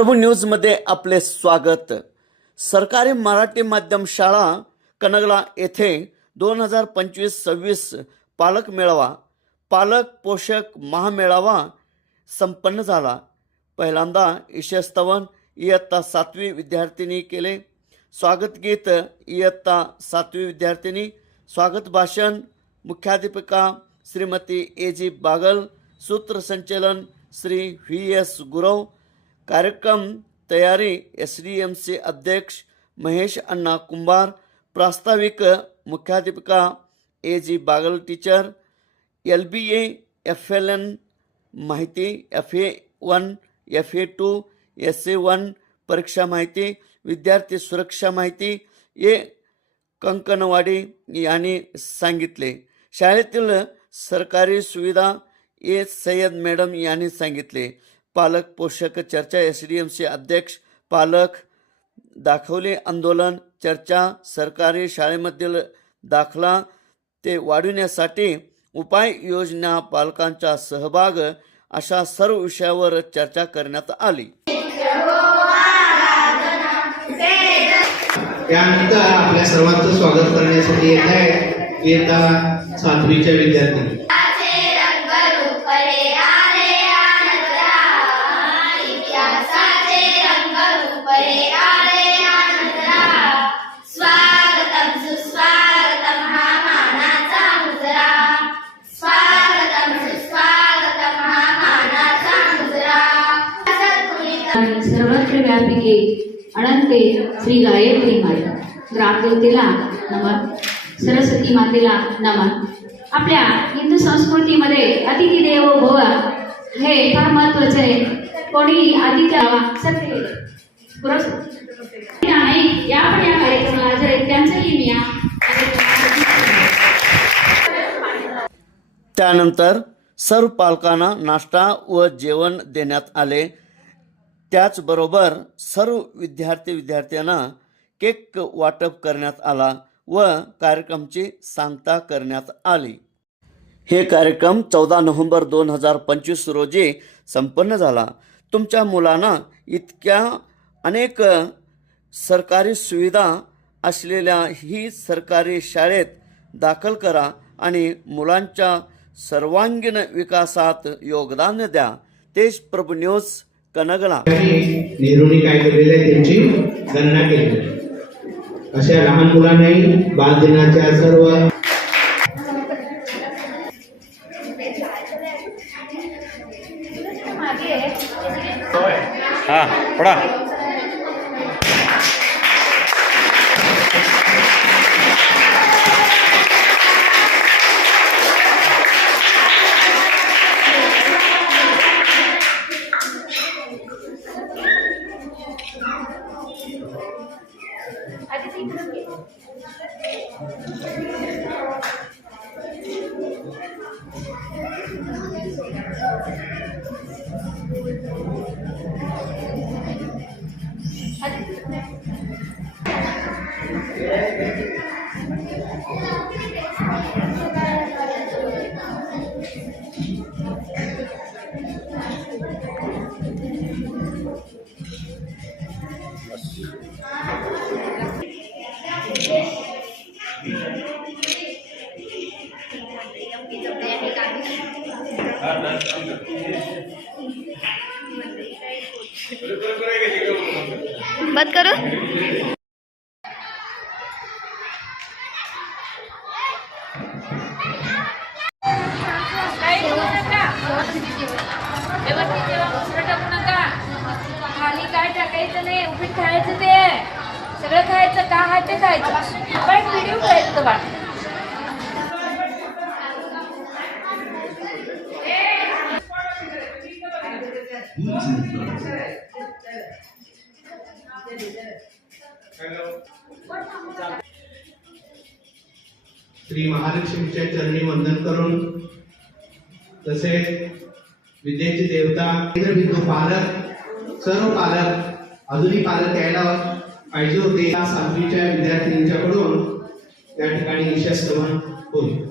प्रभू न्यूजमध्ये आपले स्वागत. सरकारी मराठी माध्यम शाळा कनगला येथे दोन हजार पंचवीस सव्वीस पालक मेळावा पालक पोषक महामेळावा संपन्न झाला. पहिल्यांदा यशस्तवन इयत्ता सातवी विद्यार्थिनी केले. स्वागत गीत इयत्ता सातवी विद्यार्थिनी. स्वागत भाषण मुख्याध्यापिका श्रीमती ए जी बागल. सूत्रसंचलन श्री व्ही एस गुरव. कार्यक्रम तयारी एस डी एम सी अध्यक्ष महेश अण्णा कुंभार प्रास्ताविक मुख्याध्यापिका A G Bagal teacher L B A F L N माहिती F A one F A two S A one परीक्षा माहिती विद्यार्थी सुरक्षा माहिती ए कंकणवाडी यांनी सांगितले. शाळेतील सरकारी सुविधा ए सय्यद मॅडम यांनी सांगितले. पालक पोषक चर्चा एस डी एमचे अध्यक्ष पालक दाखवले आंदोलन चर्चा सरकारी शाळेमधील दाखला ते वाढविण्यासाठी उपाय योजना पालकांचा सहभाग अशा सर्व विषयावर चर्चा करण्यात आली. त्यानंतर आपल्या सर्वांचं स्वागत करण्यासाठी येत आहे सातवीच्या विद्यार्थ्यांनी. सर्वत्र अनंते श्री गायत्री माता. ग्रामदेवतेला नमन सरस्वती मातेला नमन आपल्या हिंदू संस्कृतीमध्ये अतिथी देव भव हे फार महत्वाचं आहे. कोणी अतिथी सत्य नाही या पण या कार्यक्रमाला हजर आहेत त्यांचंही मी या त्यानंतर सर्व पालकांना नाश्ता व जेवण देण्यात आले. त्याचबरोबर सर्व विद्यार्थी विद्यार्थ्यांना केक वाटप करण्यात आला व कार्यक्रमची सांगता करण्यात आली. हे कार्यक्रम चौदा नोव्हेंबर दोन हजार पंचवीस रोजी संपन्न झाला. तुमच्या मुलांना इतक्या अनेक सरकारी सुविधा असलेल्या ही सरकारी शाळेत दाखल करा आणि मुलांच्या सर्वांगीण विकासात योगदान द्या. तेच प्रभू न्यूज कनगला. नेहरूंनी काय केलेलं आहे? त्यांची गणना केली. अशा लहान मुलांनाही बालदिनाच्या सर्व हा पडा. Cái gì. बंद करू? दुसरं टाकू नका खाली काय टाकायचं नाही उपीट खायचं ते. सगळं खायचं का आहे ते खायचं. पण व्हिडिओ खायचं बा श्री महालक्ष्मीच्या चरणी वंदन करून तसेच विद्येचे देवता बिंदू पालक सर्व पालक अजूनही पालक यायला पाहिजे होते. या सातवीच्या विद्यार्थिनींच्याकडून त्या ठिकाणी यशस्वी होईल.